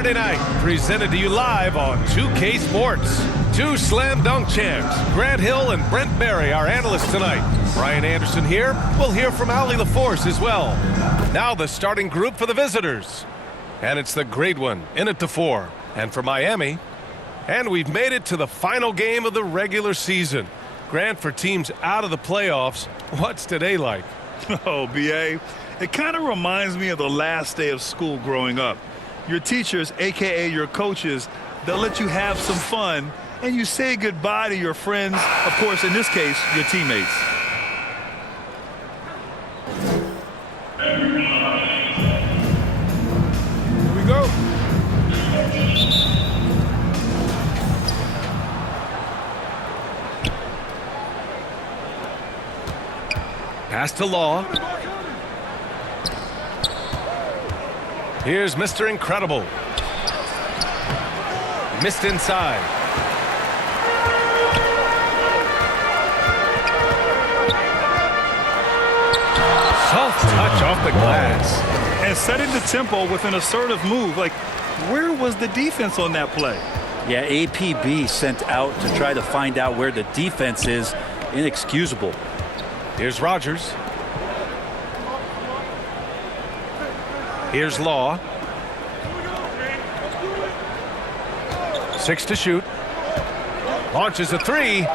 Saturday night, presented to you live on 2K Sports. Two slam dunk champs, Grant Hill and Brent Berry, our analysts tonight. Brian Anderson here. We'll hear from Allie LaForce as well. Now the starting group for the visitors. And it's the great one, in at the 4. And for Miami. And we've made it to the final game of the regular season. Grant, for teams out of the playoffs, what's today like? Oh, B.A., it kind of reminds me of the last day of school growing up. Your teachers, a.k.a. your coaches, they'll let you have some fun, and you say goodbye to your friends, of course, in this case, your teammates. Here we go. Pass to Law. Here's Mr. Incredible. Missed inside. Soft touch off the glass. And setting the tempo with an assertive move. Like, where was the defense on that play? Yeah, APB sent out to try to find out where the defense is. Inexcusable. Here's Rogers. Here's Law. 6 to shoot. Launches a 3. And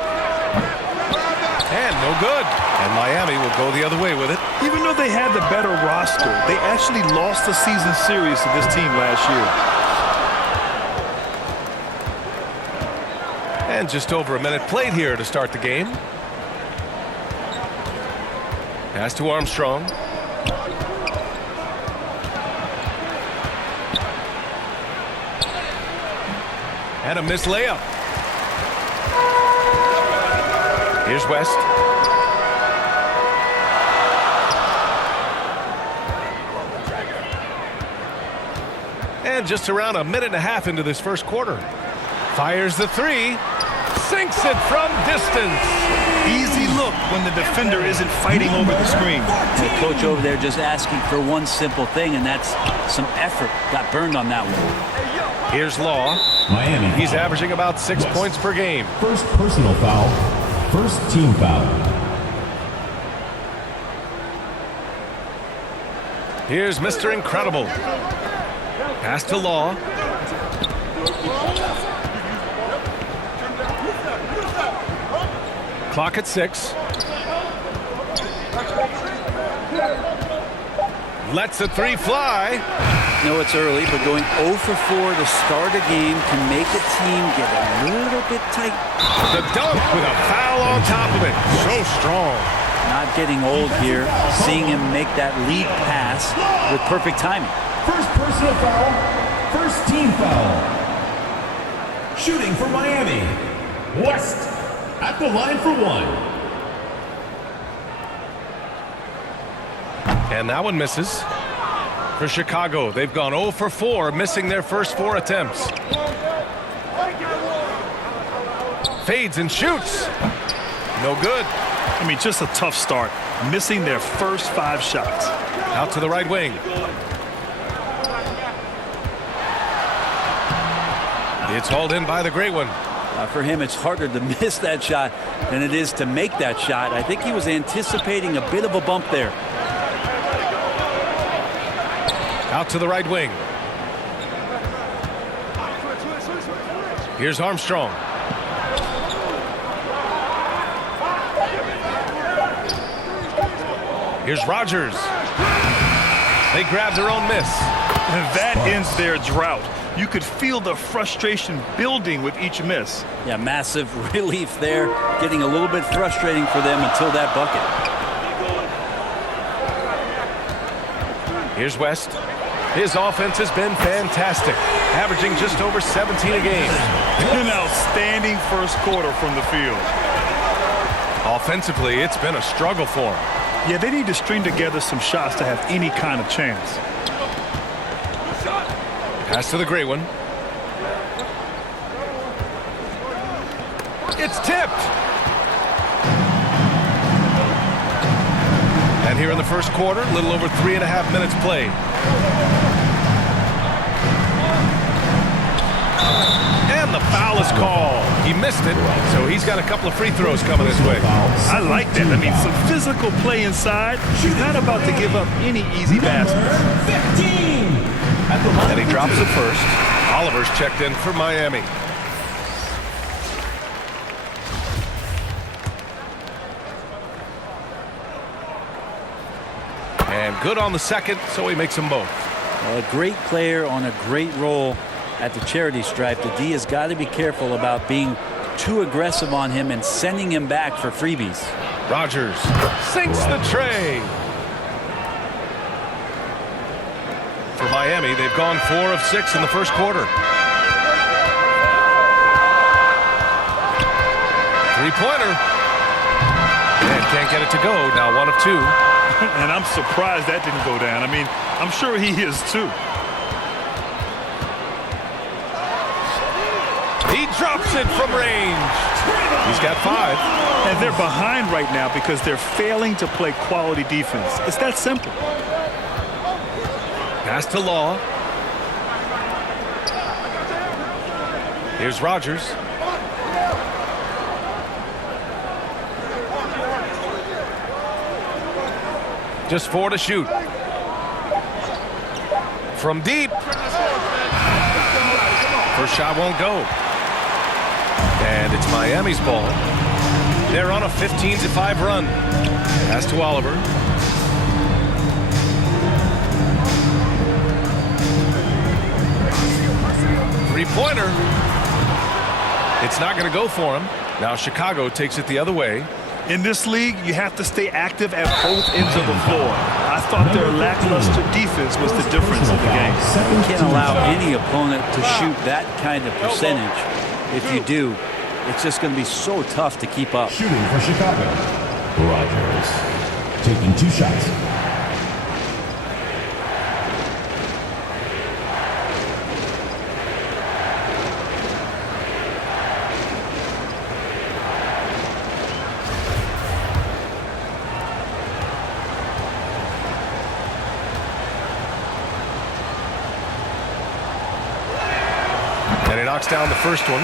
no good. And Miami will go the other way with it. Even though they had the better roster, they actually lost the season series to this team last year. And just over a minute played here to start the game. Pass to Armstrong. And a missed layup. Here's West. And just around a minute and a half into this first quarter. Fires the 3. Sinks it from distance. Easy look when the defender isn't fighting over the screen. The coach over there just asking for one simple thing, and that's some effort. Got burned on that one. Here's Law. Miami. He's averaging about 6 points per game. First personal foul. First team foul. Here's Mr. Incredible. Pass to Law. Clock at 6. Lets a 3 fly. No, it's early, but going 0 for 4 to start a game can make a team get a little bit tight. The dunk with a foul on top of it. So strong. Not getting old here. Seeing him make that lead pass with perfect timing. First personal foul. First team foul. Shooting for Miami. West at the line for 1. And that one misses. For Chicago, they've gone 0 for 4, missing their first 4 attempts. Fades and shoots. No good. I mean, just a tough start. Missing their first 5 shots. Out to the right wing. It's hauled in by the great one. For him, it's harder to miss that shot than it is to make that shot. I think he was anticipating a bit of a bump there. Out to the right wing. Here's Armstrong. Here's Rogers. They grab their own miss. And that ends their drought. You could feel the frustration building with each miss. Yeah, massive relief there. Getting a little bit frustrating for them until that bucket. Here's West. His offense has been fantastic, averaging just over 17 a game. An outstanding first quarter from the field. Offensively, it's been a struggle for him. Yeah, they need to string together some shots to have any kind of chance. Pass to the great one. It's tipped. And here in the first quarter, a little over 3.5 minutes played. the foul is called. He missed it, so he's got a couple of free throws coming his way. I like that. I mean, some physical play inside. He's not about to give up any easy baskets. 15. And he drops it first. Oliver's checked in for Miami. And good on the second, so he makes them both. Well, a great player on a great role at the charity stripe. The D has got to be careful about being too aggressive on him and sending him back for freebies. Rogers sinks the tray. For Miami, they've gone 4 of 6 in the first quarter. Three-pointer. And can't get it to go. Now 1 of 2. And I'm surprised that didn't go down. I mean, I'm sure he is too. He drops it from range. He's got 5. And they're behind right now because they're failing to play quality defense. It's that simple. Pass to Law. Here's Rogers. Just 4 to shoot. From deep. First shot won't go. And it's Miami's ball. They're on a 15-5 run. Pass to Oliver. Three-pointer. It's not going to go for him. Now Chicago takes it the other way. In this league, you have to stay active at both ends of the floor. I thought their lackluster defense was the difference in the game. You can't allow any opponent to shoot that kind of percentage. If you do, it's just going to be so tough to keep up. Shooting for Chicago. Rogers taking 2 shots. And he knocks down the first one.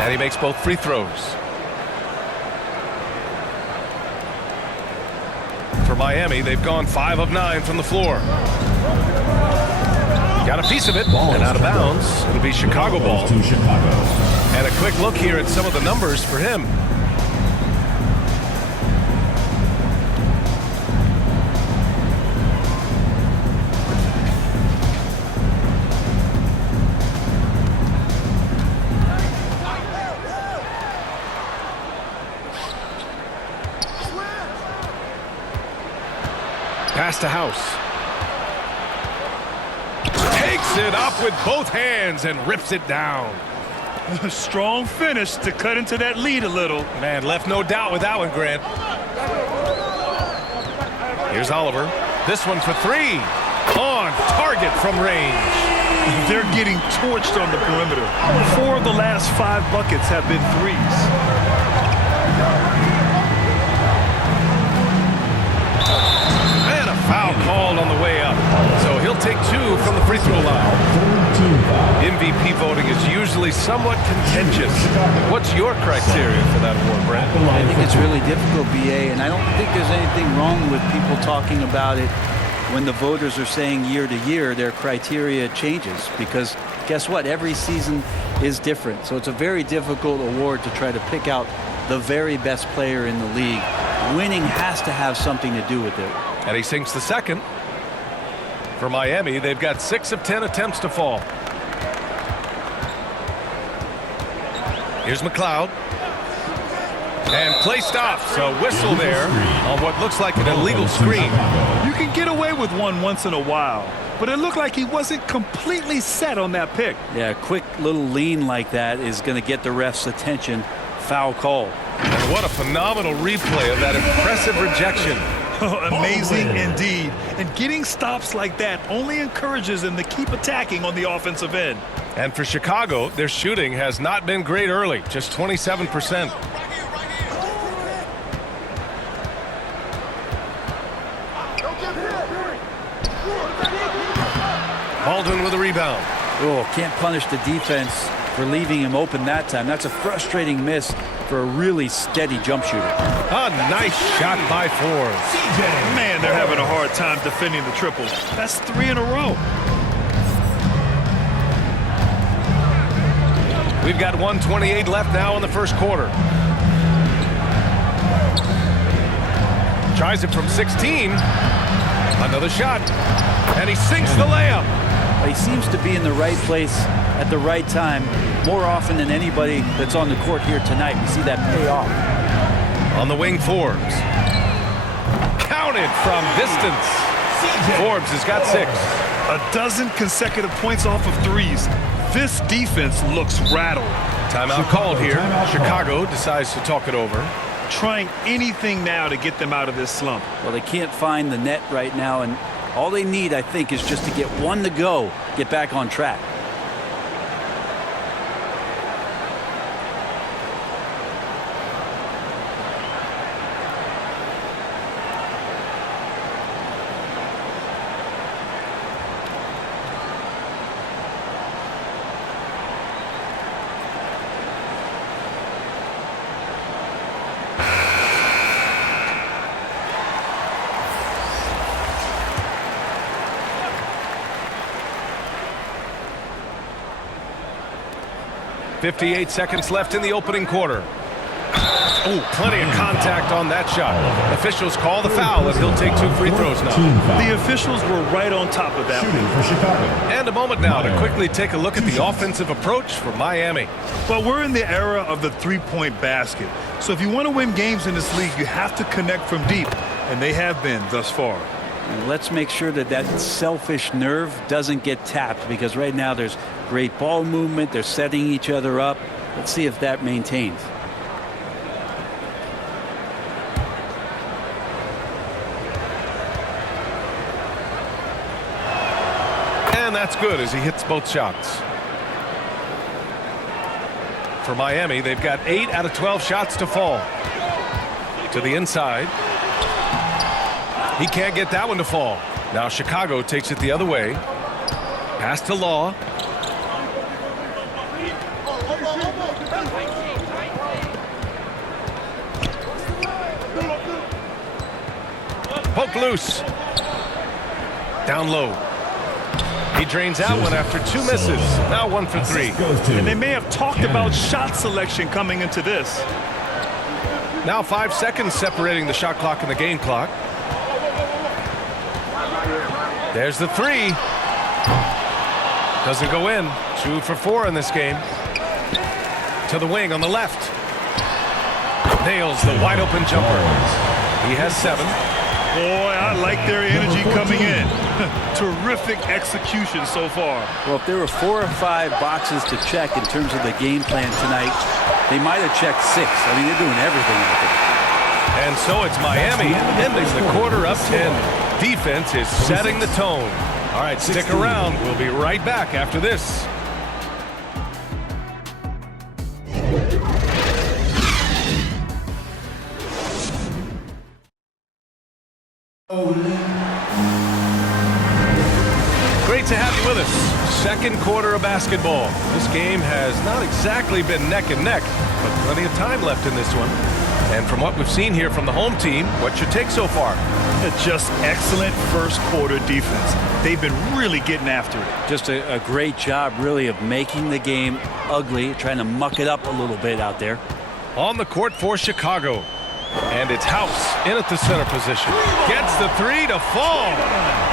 And he makes both free throws. For Miami, they've gone 5 of 9 from the floor. Got a piece of it and out of bounds. It'll be Chicago ball. To Chicago. And a quick look here at some of the numbers for him. Pass to House. Takes it up with both hands and rips it down. A strong finish to cut into that lead a little. Man, left no doubt with that one, Grant. Here's Oliver. This one for 3. On target from range. They're getting torched on the perimeter. 4 of the last 5 buckets have been threes. And a foul called on the way up. So he'll take 2 from the free throw line. MVP voting is usually somewhat contentious. What's your criteria for that award, Brad? I think it's really difficult, BA, and I don't think there's anything wrong with people talking about it when the voters are saying year to year their criteria changes, because guess what? Every season is different. So it's a very difficult award to try to pick out the very best player in the league. Winning has to have something to do with it. And he sinks the second. For Miami, they've got 6 of 10 attempts to fall. Here's McLeod. And play stops. A whistle there on what looks like an illegal screen. You can get away with one once in a while, but it looked like he wasn't completely set on that pick. Yeah, a quick little lean like that is going to get the ref's attention. Foul call. And what a phenomenal replay of that impressive rejection. Amazing indeed. And getting stops like that only encourages them to keep attacking on the offensive end. And for Chicago, their shooting has not been great early, just 27%. Baldwin with a rebound. Oh, can't punish the defense for leaving him open that time. That's a frustrating miss for a really steady jump shooter. A nice shot by Forbes. Man, they're having a hard time defending the triple. That's 3 in a row. We've got 1:28 left now in the first quarter. Tries it from 16. Another shot. And he sinks the layup. He seems to be in the right place at the right time more often than anybody that's on the court here tonight. We see that pay off. On the wing, Forbes. Counted from distance. Forbes has got 6. A dozen consecutive points off of threes. This defense looks rattled. Timeout called here. Chicago decides to talk it over. Trying anything now to get them out of this slump. Well, they can't find the net right now, and all they need, I think, is just to get one to go, get back on track. .58 seconds left in the opening quarter. Oh, plenty of contact on that shot. Officials call the foul, and he'll take 2 free throws now. The officials were right on top of that. Shooting for Chicago. And a moment now to quickly take a look at the offensive approach for Miami. Well, we're in the era of the three-point basket. So if you want to win games in this league, you have to connect from deep, and they have been thus far. And let's make sure that that selfish nerve doesn't get tapped, because right now there's great ball movement. They're setting each other up. Let's see if that maintains. And that's good as he hits both shots. For Miami, they've got 8 out of 12 shots to fall. To the inside. He can't get that one to fall. Now Chicago takes it the other way. Pass to Law. Poke loose. Down low. He drains that one after 2 misses. Now 1 for 3. And they may have talked about shot selection coming into this. Now 5 seconds separating the shot clock and the game clock. There's the 3. Doesn't go in. 2 for 4 in this game. To the wing on the left. Nails the wide open jumper. He has 7. Boy, I like their energy coming in. Terrific execution so far. Well, if there were 4 or 5 boxes to check in terms of the game plan tonight, they might have checked 6. I mean, they're doing everything out there. And so it's Miami ending the quarter up 10. Defense is setting the tone. All right, stick around. We'll be right back after this. Great to have you with us. Second quarter of basketball. This game has not exactly been neck and neck, but plenty of time left in this one. And from what we've seen here from the home team, what's your take so far? Just excellent first quarter defense. They've been really getting after it. Just a great job, really, of making the game ugly, trying to muck it up a little bit out there. On the court for Chicago. And it's House in at the center position. Gets the 3 to fall.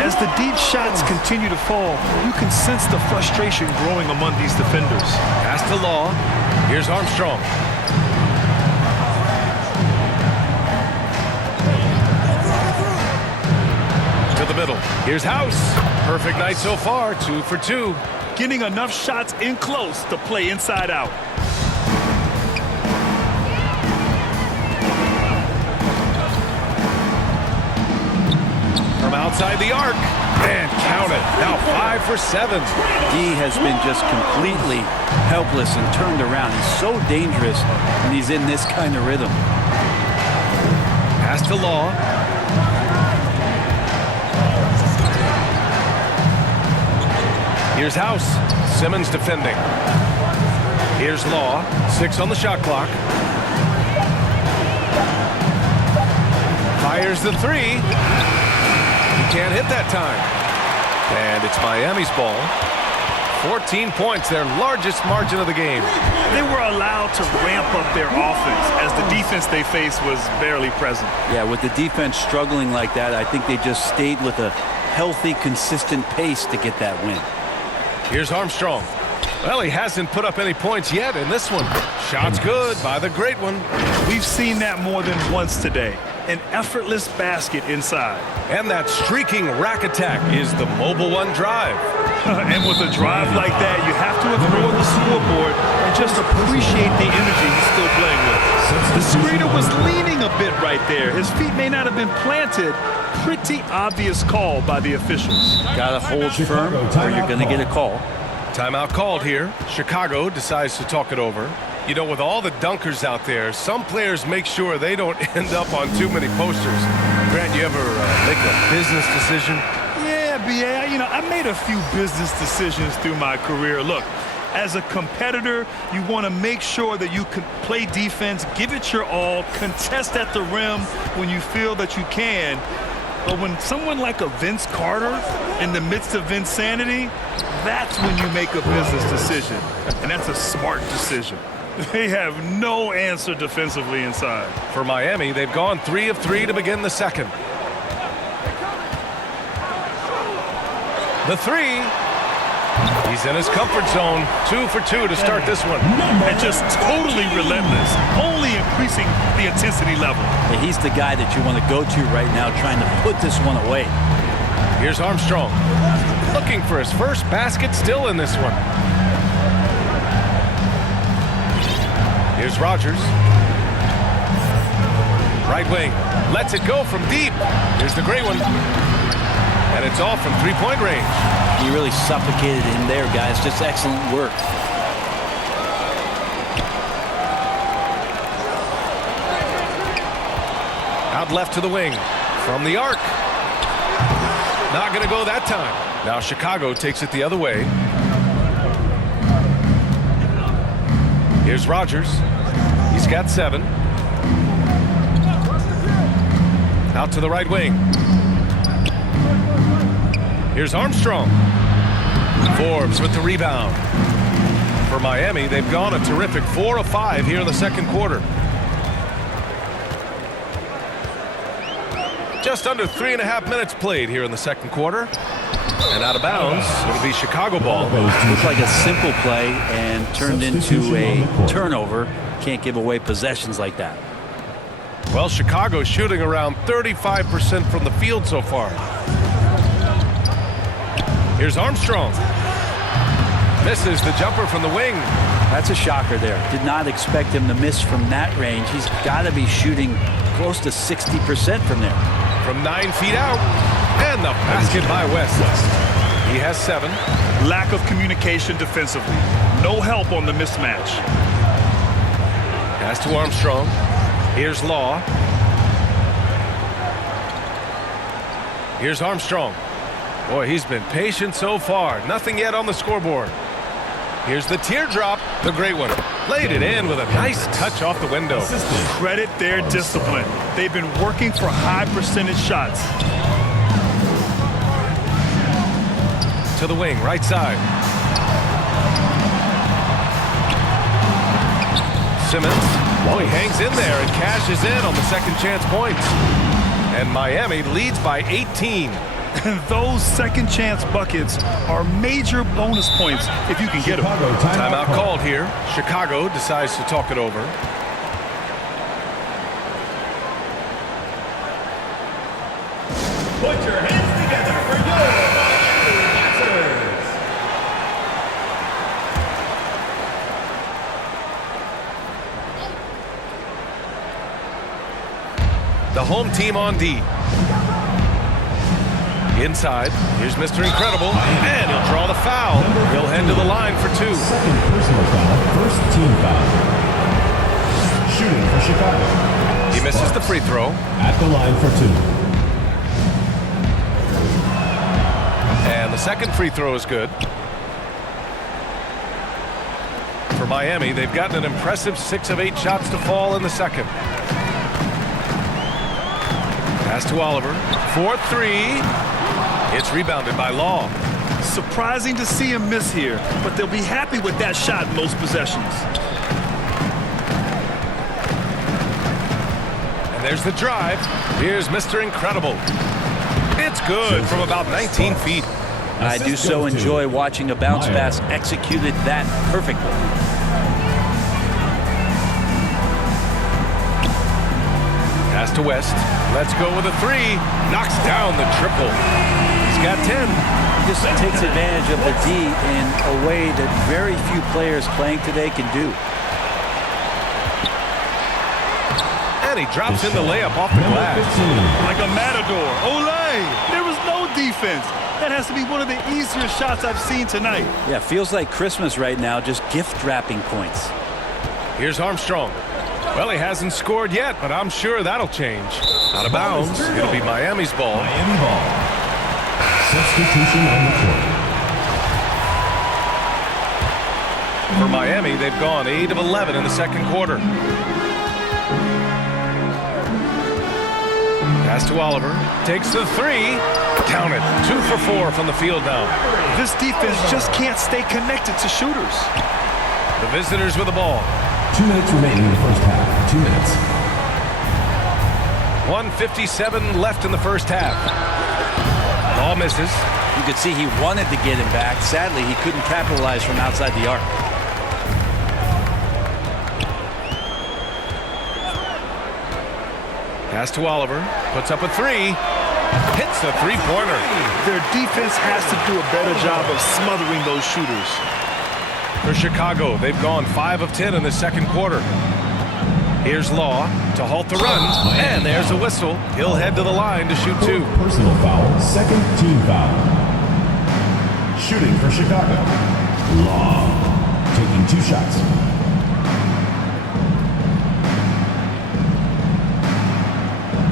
As the deep shots continue to fall, you can sense the frustration growing among these defenders. Pass to Law. Here's Armstrong. To the middle. Here's House. Perfect night so far. 2 for 2. Getting enough shots in close to play inside out. From outside the arc. And count it. Now 5 for 7. D has been just completely helpless and turned around. He's so dangerous when he's in this kind of rhythm. Pass to Law. Here's House. Simmons defending. Here's Law. 6 on the shot clock. Fires the 3. He can't hit that time. And it's Miami's ball. 14 points, their largest margin of the game. They were allowed to ramp up their offense as the defense they faced was barely present. Yeah, with the defense struggling like that, I think they just stayed with a healthy, consistent pace to get that win. Here's Armstrong. Well, he hasn't put up any points yet in this one. Shot's good by the great one. We've seen that more than once today. An effortless basket inside. And that streaking rack attack is the Mobile One drive. And with a drive like that, you have to ignore the scoreboard and just appreciate the energy he's still playing with. The screener was leaning a bit right there. His feet may not have been planted. Pretty obvious call by the officials. Gotta hold firm or you're gonna get a call. Timeout called here. Chicago decides to talk it over. You know, with all the dunkers out there, some players make sure they don't end up on too many posters. Grant, you ever make a business decision? Yeah, B.A., I made a few business decisions through my career. Look, as a competitor, you want to make sure that you can play defense, give it your all, contest at the rim when you feel that you can. But when someone like a Vince Carter in the midst of insanity, that's when you make a business decision. And that's a smart decision. They have no answer defensively inside. For Miami, they've gone 3 of 3 to begin the second. The 3. He's in his comfort zone. 2 for 2 to start this one. And just totally relentless, only increasing the intensity level. And he's the guy that you want to go to right now trying to put this one away. Here's Armstrong. Looking for his first basket still in this one. Here's Rogers. Right wing. Lets it go from deep. Here's the great one. And it's all from three-point range. He really suffocated him there, guys. Just excellent work. Out left to the wing. From the arc. Not going to go that time. Now Chicago takes it the other way. Here's Rogers. He's got 7. Out to the right wing. Here's Armstrong. Forbes with the rebound. For Miami, they've gone a terrific 4 of 5 here in the second quarter. Just under 3.5 minutes played here in the second quarter. And out of bounds, it'll be Chicago ball. Looks like a simple play and turned into a turnover. Can't give away possessions like that. Well, Chicago's shooting around 35% from the field so far. Here's Armstrong. Misses the jumper from the wing. That's a shocker there. Did not expect him to miss from that range. He's got to be shooting close to 60% from there. From 9 feet out. And the basket by West. He has 7. Lack of communication defensively. No help on the mismatch. Pass to Armstrong. Here's Law. Here's Armstrong. Boy, he's been patient so far. Nothing yet on the scoreboard. Here's the teardrop. The great one. Laid it in with a nice touch off the window. Credit their discipline. They've been working for high percentage shots. To the wing, right side. Simmons. Well, he hangs in there and cashes in on the second chance points. And Miami leads by 18. Those second chance buckets are major bonus points if you can get them. Timeout called here. Chicago decides to talk it over. Put your hands together for your Masters. The home team on D. Inside, here's Mr. Incredible, and he'll draw the foul. He'll head to the line for 2. Second personal foul, first team foul. Shooting for Chicago. He misses the free throw. At the line for 2. And the second free throw is good. For Miami, they've gotten an impressive 6 of 8 shots to fall in the second. Pass to Oliver. 4-3. It's rebounded by Law. Surprising to see him miss here, but they'll be happy with that shot most possessions. And there's the drive. Here's Mr. Incredible. It's good from about 19 feet. I do so enjoy watching a bounce pass executed that perfectly. Pass to West. Let's go with a 3. Knocks down the triple. He's got 10. Just takes advantage of the D in a way that very few players playing today can do. And he drops in the layup off the glass. Like a matador. Olay! There was no defense. That has to be one of the easier shots I've seen tonight. Yeah, feels like Christmas right now, just gift wrapping points. Here's Armstrong. Well, he hasn't scored yet, but I'm sure that'll change. Out of bounds. It'll be Miami's ball. Miami ball. Substitution on the court. For Miami, they've gone 8 of 11 in the second quarter. Pass to Oliver. Takes the 3. Count it. 2 for 4 from the field now. This defense just can't stay connected to shooters. The visitors with the ball. 2 minutes remaining in the first half. 2 minutes. 1:57 left in the first half. Ball misses. You could see he wanted to get him back. Sadly, he couldn't capitalize from outside the arc. Pass to Oliver. Puts up a 3. Hits the three-pointer. Their defense has to do a better job of smothering those shooters. For Chicago, they've gone 5 of 10 in the second quarter. Here's Law to halt the run, and there's a whistle. He'll head to the line to shoot 2. Personal foul, second team foul. Shooting for Chicago. Law taking 2 shots.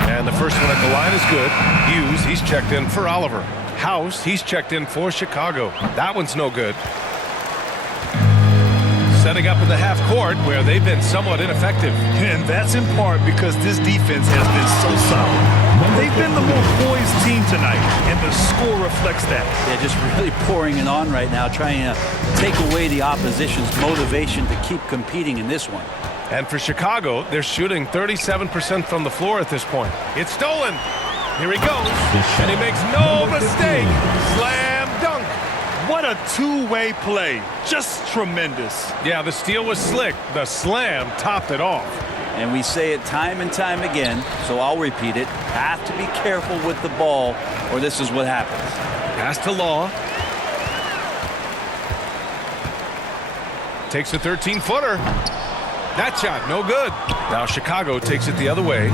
And the first one at the line is good. Hughes, he's checked in for Oliver. House, he's checked in for Chicago. That one's no good. Setting up in the half court where they've been somewhat ineffective. And that's in part because this defense has been so solid. They've been the more poised team tonight, and the score reflects that. They're just really pouring it on right now, trying to take away the opposition's motivation to keep competing in this one. And for Chicago, they're shooting 37% from the floor at this point. It's stolen. Here he goes. And he makes no mistake. Slam dunk. What a two-way play. Just tremendous. Yeah, the steal was slick. The slam topped it off. And we say it time and time again, so I'll repeat it. Have to be careful with the ball, or this is what happens. Pass to Law. Takes a 13-footer. That shot, no good. Now Chicago takes it the other way.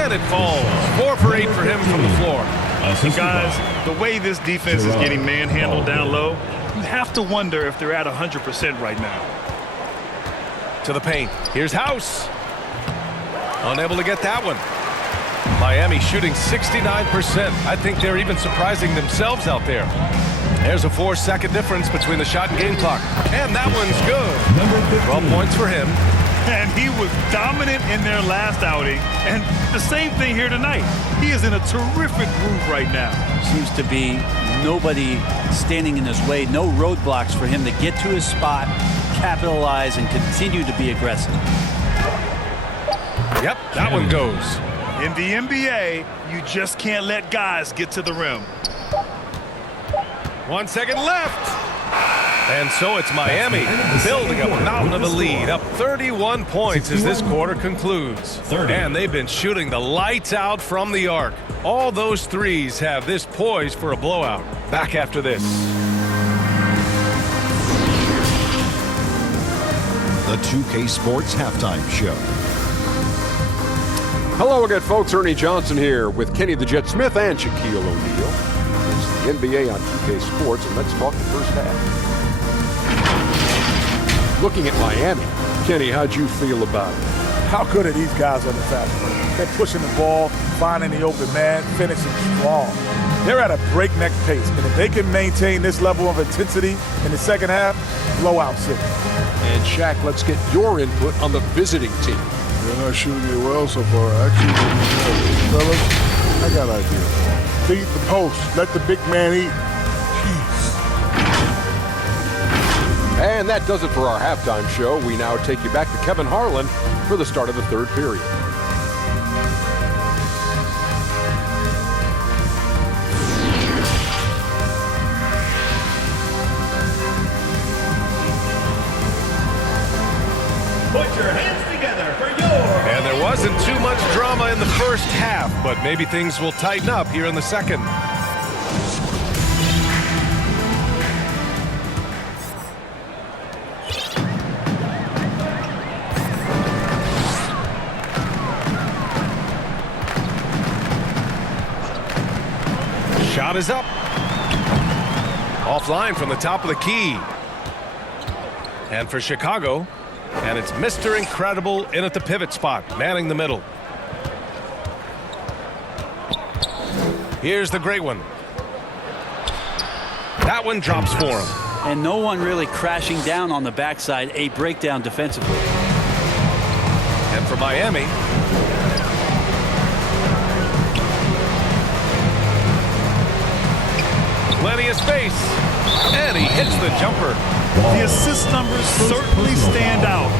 And it falls. 4 for 8 for him from the floor. And guys, the way this defense is getting manhandled down low, you have to wonder if they're at 100% right now. To the paint. Here's House. Unable to get that one. Miami shooting 69%. I think they're even surprising themselves out there. There's a 4-second difference between the shot and game clock. And that one's good. 12 points for him. And he was dominant in their last outing. And the same thing here tonight. He is in a terrific groove right now. Seems to be nobody standing in his way. No roadblocks for him to get to his spot, capitalize, and continue to be aggressive. Yep, that one goes. In the NBA, you just can't let guys get to the rim. 1 second left. And so it's Miami building a mountain of a lead, up 31 points as this quarter concludes. And they've been shooting the lights out from the arc. All those threes have this poised for a blowout. Back after this. The 2K Sports Halftime Show. Hello again, folks. Ernie Johnson here with Kenny the Jet Smith and Shaquille O'Neal. It's the NBA on 2K Sports, and let's talk the first half. Looking at Miami, Kenny, how'd you feel about it? How good are these guys on the fast break? They're pushing the ball, finding the open man, finishing strong. They're at a breakneck pace, and if they can maintain this level of intensity in the second half, blowout city. And Shaq, let's get your input on the visiting team. They're not shooting it well so far. Actually, fellas, I got an idea. Feed the post. Let the big man eat. Jeez. And that does it for our halftime show. We now take you back to Kevin Harlan for the start of the third period. Put your hands together for your... And there wasn't too much drama in the first half, but maybe things will tighten up here in the second. Shot is up. Offline from the top of the key. And for Chicago, and it's Mr. Incredible in at the pivot spot, manning the middle. Here's the great one. That one drops for him. And no one really crashing down on the backside, a breakdown defensively. And for Miami, plenty of space, and he hits the jumper. The assist numbers certainly stand out.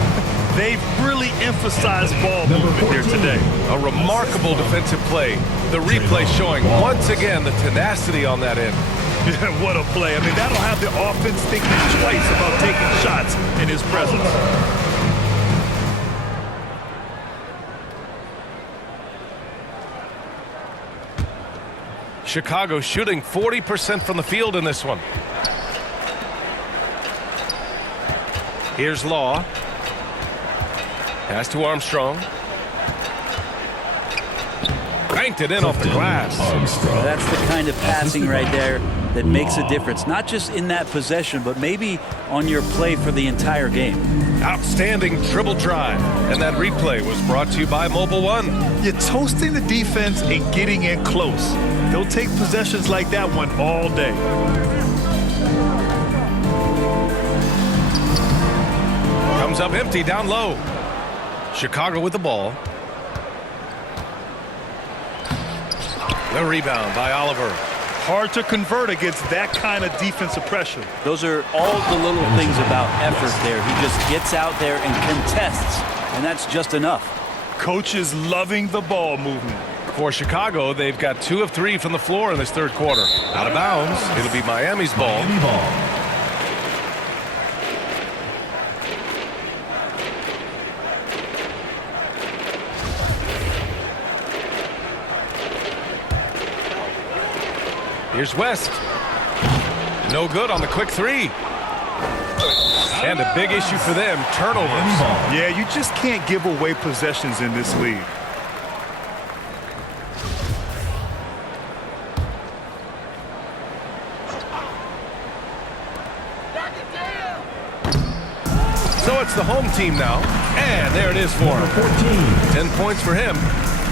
They've really emphasized ball movement here today. A remarkable defensive play. The replay showing once again the tenacity on that end. What a play. I mean, that'll have the offense thinking twice about taking shots in his presence. Chicago shooting 40% from the field in this one. Here's Law. Pass to Armstrong. Banked it in off the glass. That's the kind of passing right there that makes a difference. Not just in that possession, but maybe on your play for the entire game. Outstanding dribble drive. And that replay was brought to you by Mobile One. You're toasting the defense and getting in close. They'll take possessions like that one all day. Comes up empty down low. Chicago with the ball. The rebound by Oliver. Hard to convert against that kind of defensive pressure. Those are all the little things about effort there. He just gets out there and contests, and that's just enough. Coaches loving the ball movement. For Chicago, they've got 2 of 3 from the floor in this third quarter. Out of bounds. It'll be Miami's ball. Miami ball. Here's West. No good on the quick three. And a big issue for them, turnovers. Yeah, you just can't give away possessions in this league. So it's the home team now. And there it is for him. 10 points for him.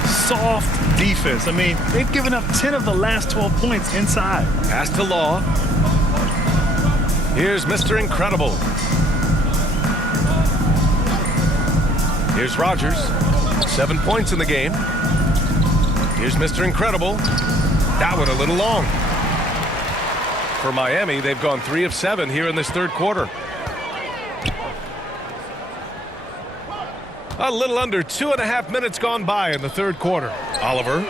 Soft defense. I mean, they've given up 10 of the last 12 points inside. Pass to Law. Here's Mr. Incredible. Here's Rogers. 7 points in the game. Here's Mr. Incredible. That one a little long. For Miami, they've gone 3 of 7 here in this third quarter. A little under 2.5 minutes gone by in the third quarter. Oliver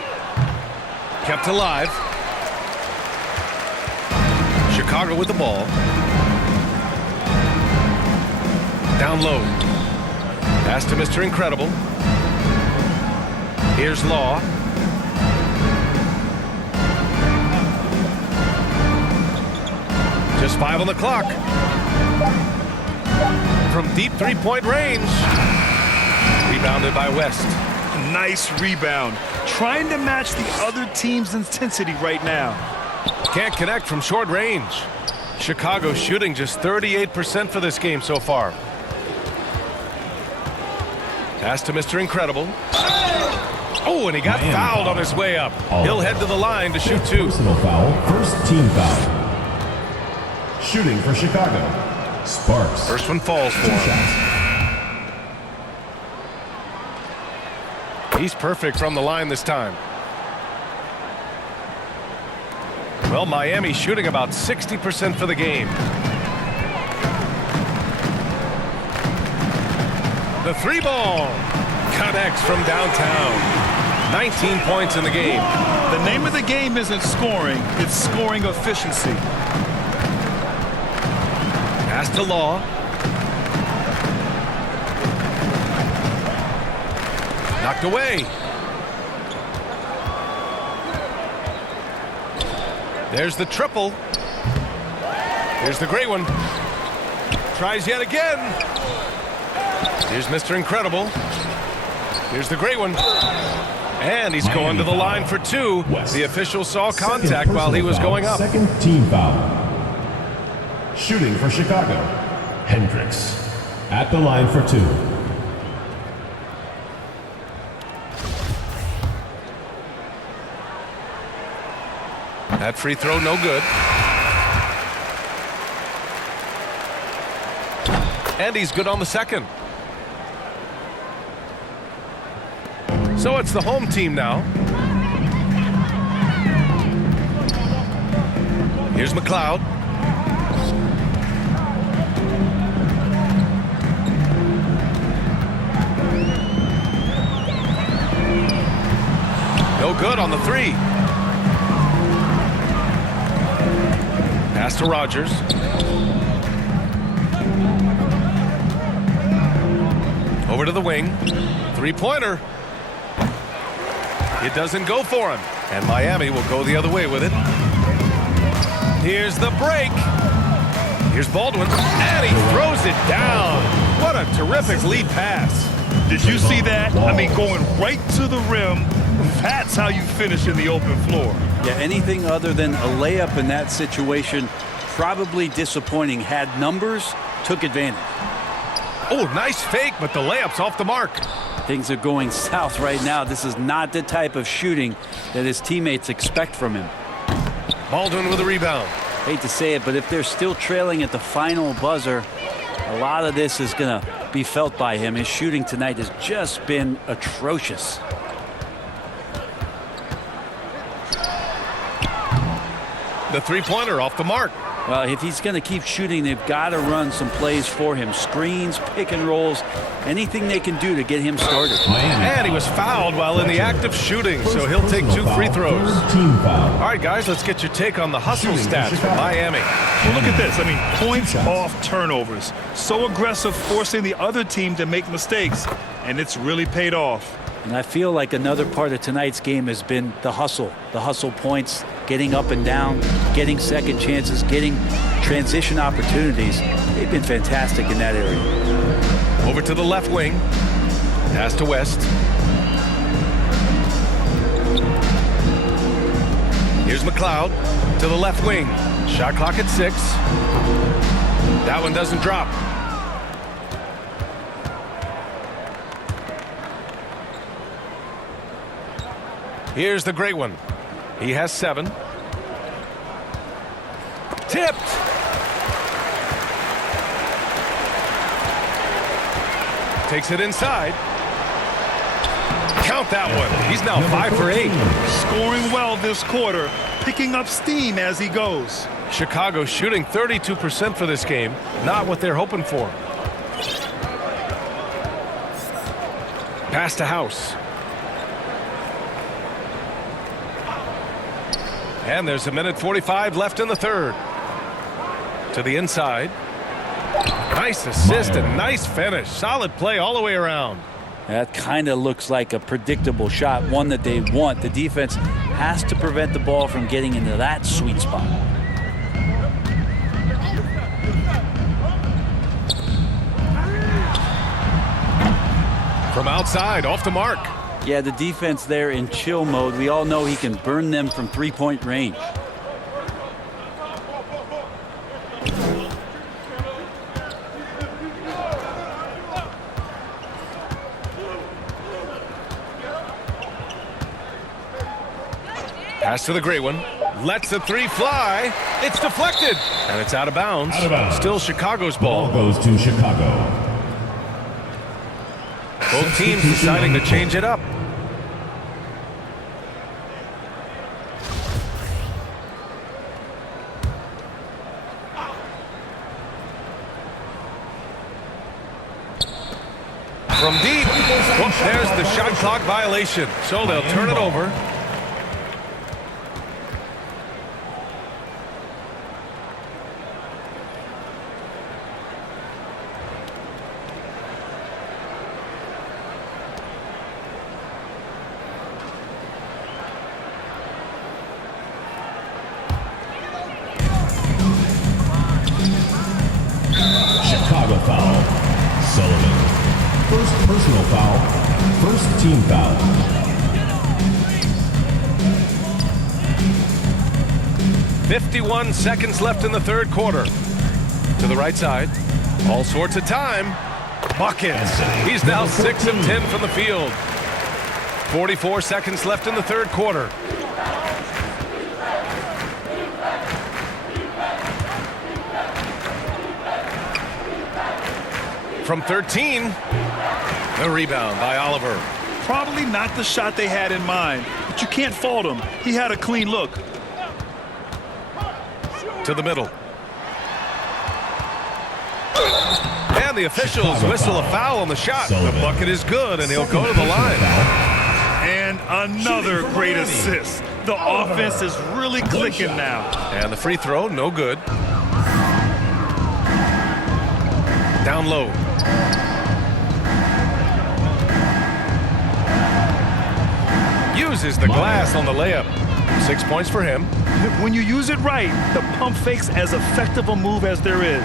kept alive. Chicago with the ball. Down low. Pass to Mr. Incredible. Here's Law. Just 5 on the clock. From deep three-point range. Rebounded by West. Nice rebound. Trying to match the other team's intensity right now. Can't connect from short range. Chicago shooting just 38% for this game so far. Pass to Mr. Incredible. Oh, and he got fouled on his way up. He'll head to the line to shoot 2. Personal foul, first team foul. Shooting for Chicago, Sparks. First one falls for him. He's perfect from the line this time. Well, Miami shooting about 60% for the game. The 3-ball connects from downtown. 19 points in the game. The name of the game isn't scoring, it's scoring efficiency. Pass to Law. Knocked away. There's the triple. Here's the great one. Tries yet again. Here's Mr. Incredible. Here's the great one. And he's going to the line for 2. The official saw contact while he was going up. Second team foul. Shooting for Chicago, Hendricks. At the line for 2. That free throw no good. And he's good on the second. So it's the home team now. Here's McLeod. No good on the 3. Pass to Rogers. Over to the wing. 3-pointer. It doesn't go for him. And Miami will go the other way with it. Here's the break. Here's Baldwin. And he throws it down. What a terrific lead pass. Did you see that? I mean, going right to the rim. That's how you finish in the open floor. Yeah, anything other than a layup in that situation, probably disappointing. Had numbers, took advantage. Oh, nice fake, but the layup's off the mark. Things are going south right now. This is not the type of shooting that his teammates expect from him. Baldwin with a rebound. Hate to say it, but if they're still trailing at the final buzzer, a lot of this is going to be felt by him. His shooting tonight has just been atrocious. The 3-pointer off the mark. Well, if he's going to keep shooting, they've got to run some plays for him. Screens, pick and rolls, anything they can do to get him started. And he was fouled while in the act of shooting, so he'll take 2 free throws. All right, guys, let's get your take on the hustle stats for Miami. Well, look at this. I mean, points off turnovers. So aggressive, forcing the other team to make mistakes, and it's really paid off. And I feel like another part of tonight's game has been the hustle points, getting up and down, getting second chances, getting transition opportunities. They've been fantastic in that area. Over to the left wing. Pass to West. Here's McLeod to the left wing. Shot clock at 6. That one doesn't drop. Here's the great one. He has 7. Tipped. Takes it inside. Count that one. He's now 5 for 8. Scoring well this quarter, picking up steam as he goes. Chicago shooting 32% for this game. Not what they're hoping for. Pass to House. And there's 1:45 left in the third. To the inside. Nice assist and nice finish. Solid play all the way around. That kind of looks like a predictable shot, one that they want. The defense has to prevent the ball from getting into that sweet spot. From outside, off the mark. Yeah, the defense there in chill mode. We all know he can burn them from three-point range. Pass to the gray one. Lets the three fly. It's deflected. And it's out of bounds. Still Chicago's ball. Ball goes to Chicago. Both teams deciding to change it up. From deep. Oh, there's the shot clock violation. So they'll turn it over. Chicago foul. Sullivan. First personal foul. First team foul. "51 seconds left in the third quarter." To the right side. All sorts of time. Buckets. He's now 6 of 10 from the field. 44 seconds left in the third quarter. From 13. The rebound by Oliver. Probably not the shot they had in mind, but you can't fault him. He had a clean look. To the middle. And the officials whistle a foul on the shot. The bucket is good, and he'll go to the line. And another great assist. The offense is really clicking now. And the free throw, no good. Down low. Uses the glass on the layup. 6 points for him. When you use it right, the pump fake's as effective a move as there is.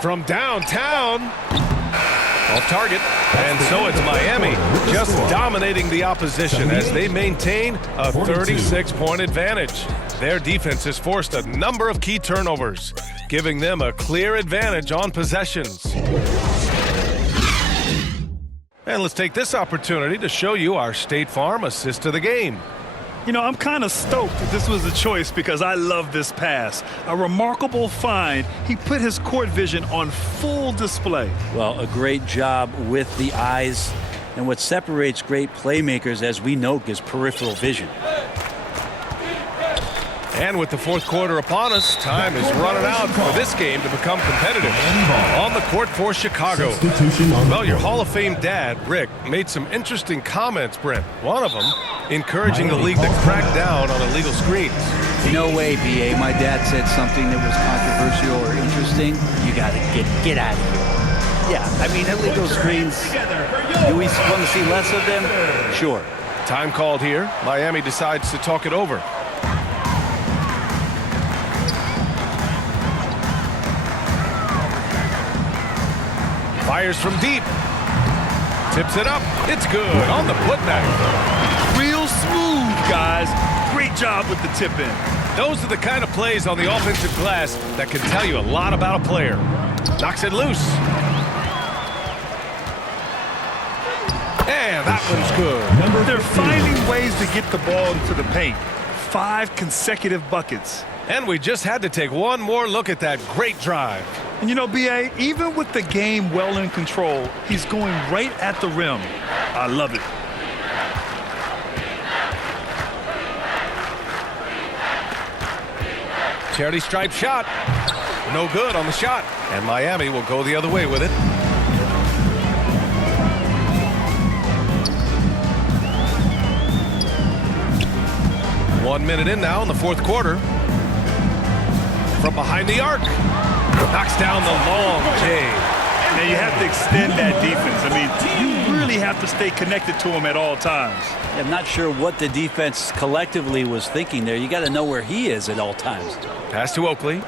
From downtown. Off target. And so it's Miami just dominating the opposition as they maintain a 36-point advantage. Their defense has forced a number of key turnovers, giving them a clear advantage on possessions. And let's take this opportunity to show you our State Farm assist of the game. You know, I'm kind of stoked that this was a choice because I love this pass. A remarkable find. He put his court vision on full display. Well, a great job with the eyes. And what separates great playmakers, as we know, is peripheral vision. And with the fourth quarter upon us, time is running out for this game to become competitive. On the court for Chicago. Well, your Hall of Fame dad, Rick, made some interesting comments, Brent. One of them encouraging the league to crack down on illegal screens. No way, B.A. My dad said something that was controversial or interesting. You got to get out of here. Yeah, I mean, illegal screens, do we want to see less of them? Sure. Time called here. Miami decides to talk it over. Fires from deep. Tips it up. It's good on the putback. Real smooth, guys. Great job with the tip in. Those are the kind of plays on the offensive glass that can tell you a lot about a player. Knocks it loose. And that one's good. They're finding ways to get the ball into the paint. 5 consecutive buckets. And we just had to take one more look at that great drive. And you know, B.A., even with the game well in control, he's going right at the rim. I love it. Charity stripe shot. No good on the shot. And Miami will go the other way with it. One minute in now in the fourth quarter. From behind the arc. Knocks down the long J. Now you have to extend that defense. I mean, you really have to stay connected to him at all times. I'm not sure what the defense collectively was thinking there. You got to know where he is at all times. Pass to Oakley.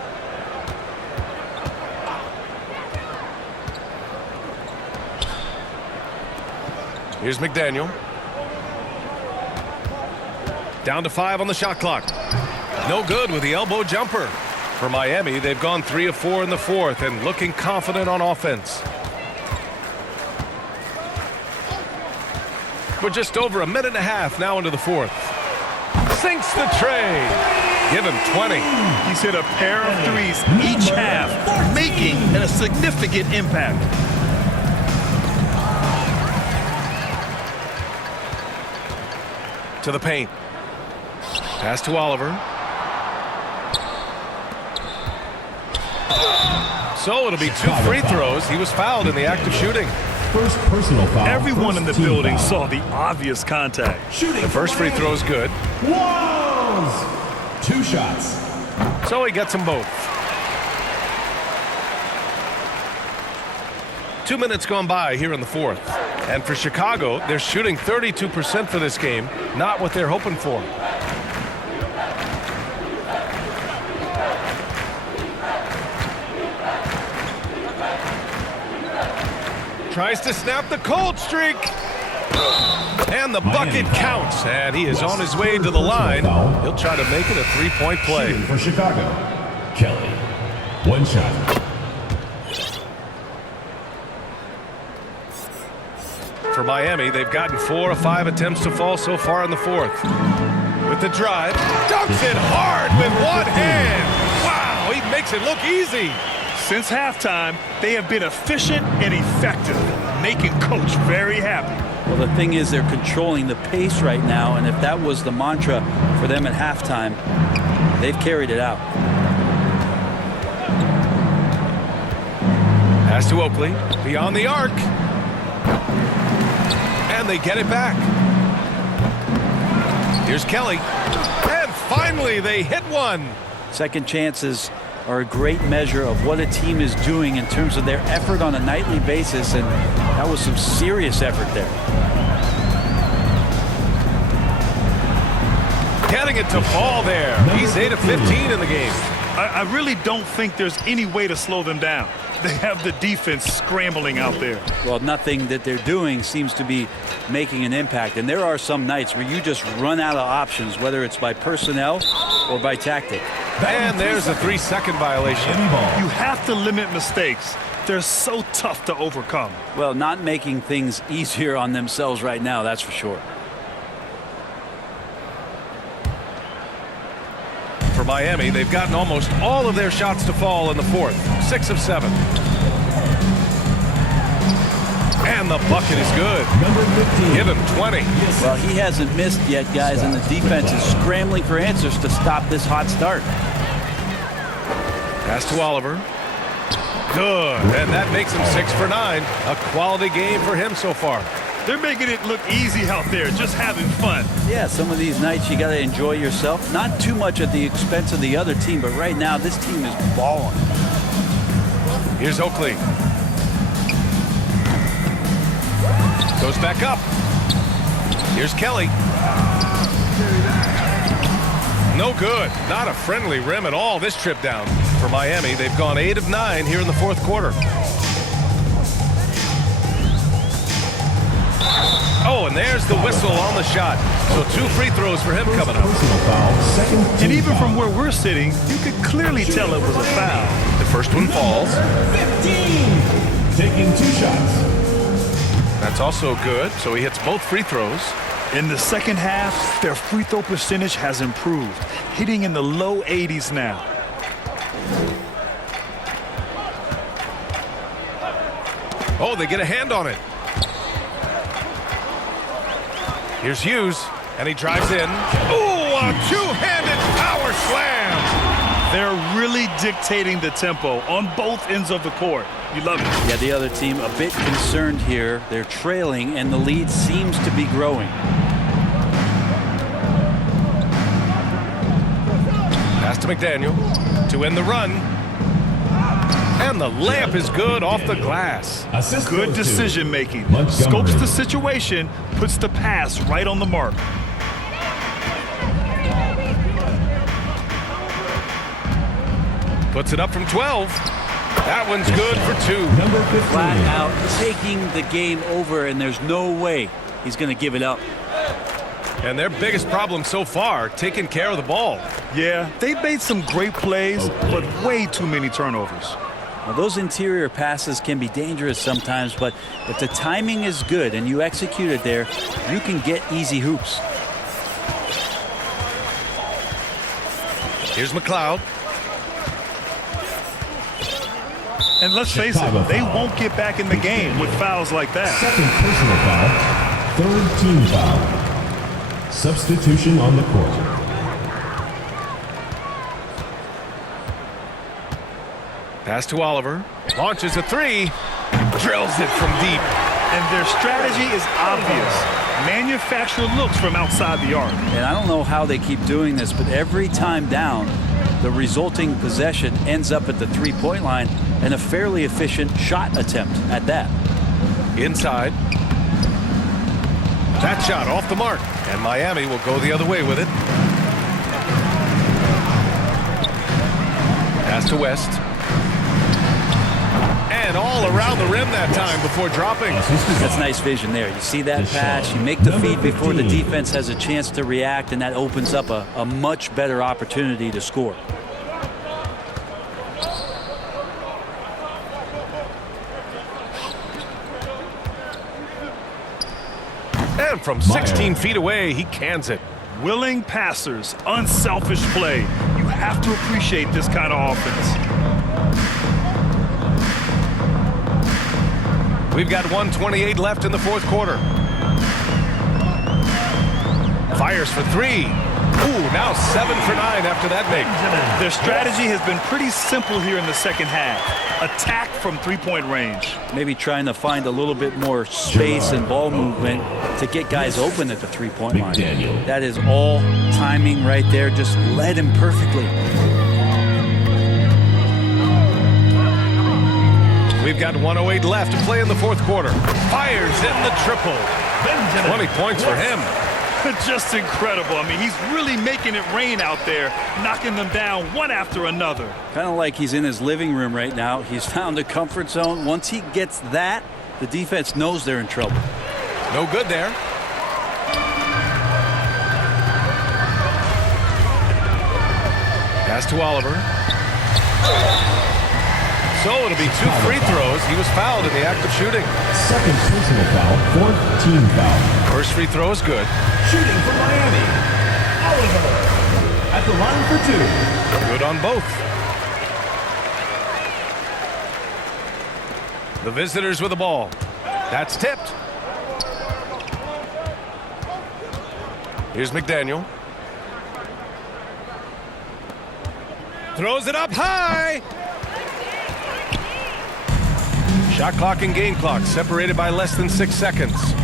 Here's McDaniel. Down to 5 on the shot clock. No good with the elbow jumper. For Miami, they've gone 3 of 4 in the fourth and looking confident on offense. We're just over a minute and a half now into the fourth. Sinks the tray. Give him 20. He's hit a pair of threes each half, making a significant impact. To the paint. Pass to Oliver. So it'll be 2 free throws. He was fouled in the act of shooting. First personal foul. Everyone in the building foul. saw the obvious contact. Shooting. The first free throw is good. Walls. 2 shots. So he gets them both. 2 minutes gone by here in the fourth. And for Chicago, they're shooting 32% for this game. Not what they're hoping for. Tries to snap the cold streak. And the bucket counts. And he is on his way to the line. He'll try to make it a 3-point play. Shooting for Chicago. Kelly. 1 shot. For Miami, they've gotten 4 of 5 attempts to fall so far in the fourth. With the drive, dunks it hard with one hand. Wow, he makes it look easy. Since halftime, they have been efficient and effective, making Coach very happy. Well, the thing is they're controlling the pace right now, and if that was the mantra for them at halftime, they've carried it out. Pass to Oakley, beyond the arc. And they get it back. Here's Kelly. And finally, they hit one. Second chances are a great measure of what a team is doing in terms of their effort on a nightly basis, and that was some serious effort there. Getting it to fall there. He's 8 of 15 in the game. I really don't think there's any way to slow them down. They have the defense scrambling out there. Well, nothing that they're doing seems to be making an impact, and there are some nights where you just run out of options, whether it's by personnel or by tactic. And there's a 3-second violation. You have to limit mistakes. They're so tough to overcome. Well, not making things easier on themselves right now, that's for sure. For Miami, they've gotten almost all of their shots to fall in the fourth. 6 of 7. And the bucket is good. Number 15. Give him 20. Well, he hasn't missed yet, guys, and the defense is scrambling for answers to stop this hot start. Pass to Oliver. Good. And that makes him 6 for 9. A quality game for him so far. They're making it look easy out there, just having fun. Yeah, some of these nights you got to enjoy yourself. Not too much at the expense of the other team, but right now this team is balling. Here's Oakley. Goes back up. Here's Kelly. No good. Not a friendly rim at all this trip down. For Miami, they've gone 8 of 9 here in the fourth quarter. Oh, and there's the whistle on the shot. So 2 free throws for him coming up. Personal foul. Second team And even foul. from where we're sitting, you could clearly tell it was a foul. The first one falls. 15. Taking 2 shots. That's also good. So he hits both free throws. In the second half, their free throw percentage has improved, hitting in the low 80s now. Oh, they get a hand on it. Here's Hughes, and he drives in. Oh, a 2-handed power slam. They're really dictating the tempo on both ends of the court. You love it. Yeah, the other team a bit concerned here. They're trailing, and the lead seems to be growing. Pass to McDaniel to end the run. And the layup is good off the glass. Assist Good goes to decision making. Montgomery. Scopes the situation, puts the pass right on the mark. Puts it up from 12. That one's good for 2. Number 15. Flat out taking the game over, and there's no way he's going to give it up. And their biggest problem so far, taking care of the ball. Yeah, they've made some great plays, but way too many turnovers. Well, those interior passes can be dangerous sometimes, but if the timing is good and you execute it there, you can get easy hoops. Here's McLeod. And let's face it, they won't get back in the game with fouls like that. Second personal foul. Third team foul. Substitution on the court. Pass to Oliver. Launches a three. Drills it from deep. And their strategy is obvious. Manufacture looks from outside the arc. And I don't know how they keep doing this, but every time down, the resulting possession ends up at the three-point line and a fairly efficient shot attempt at that. Inside. That shot off the mark. And Miami will go the other way with it. Pass to West. And all around the rim that time before dropping. That's nice vision there. You see that pass, you make the feed before the defense has a chance to react, and that opens up a much better opportunity to score. And from 16 feet away, he cans it. Willing passers, unselfish play. You have to appreciate this kind of offense. We've got 1:28 left in the fourth quarter. Fires for three. Ooh, now 7 for 9 after that make. Their strategy has been pretty simple here in the second half. Attack from three-point range. Maybe trying to find a little bit more space and ball movement to get guys open at the three-point line. That is all timing right there. Just led him perfectly. We've got 1:08 left to play in the fourth quarter. Fires in the triple. 20 points for him. Just incredible. I mean, he's really making it rain out there, knocking them down one after another. Kind of like he's in his living room right now. He's found a comfort zone. Once he gets that, the defense knows they're in trouble. No good there. Pass to Oliver. So it'll be 2 free throws. He was fouled in the act of shooting. Second personal foul. Fourth team foul. First free throw is good. Shooting for Miami. Oliver. At the line for 2. Good on both. The visitors with the ball. That's tipped. Here's McDaniel. Throws it up high. Shot clock and game clock separated by less than 6 seconds.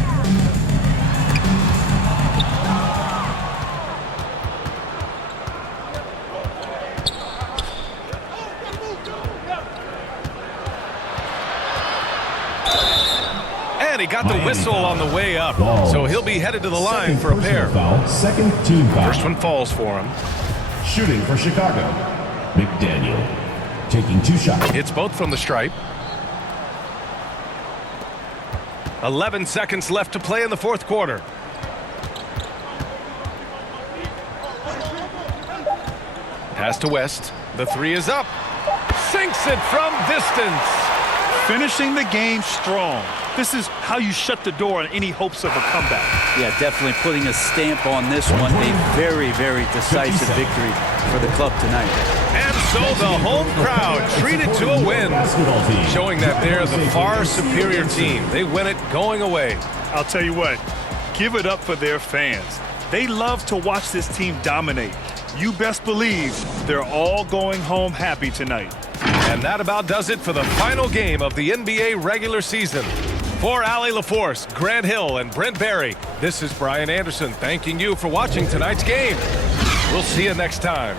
And he got the whistle on the way up, so he'll be headed to the line for a pair. Foul. Second team foul. First one falls for him. Shooting for Chicago. McDaniel. Taking 2 shots. It's both from the stripe. 11 seconds left to play in the fourth quarter. Pass to West. The three is up. Sinks it from distance. Finishing the game strong. This is how you shut the door on any hopes of a comeback. Yeah, definitely putting a stamp on this one. A very, very decisive victory for the club tonight. And so the home crowd treated to a win, showing that they're the far superior team. They win it going away. I'll tell you what, give it up for their fans. They love to watch this team dominate. You best believe they're all going home happy tonight. And that about does it for the final game of the NBA regular season. For Allie LaForce, Grant Hill, and Brent Barry, this is Brian Anderson thanking you for watching tonight's game. We'll see you next time.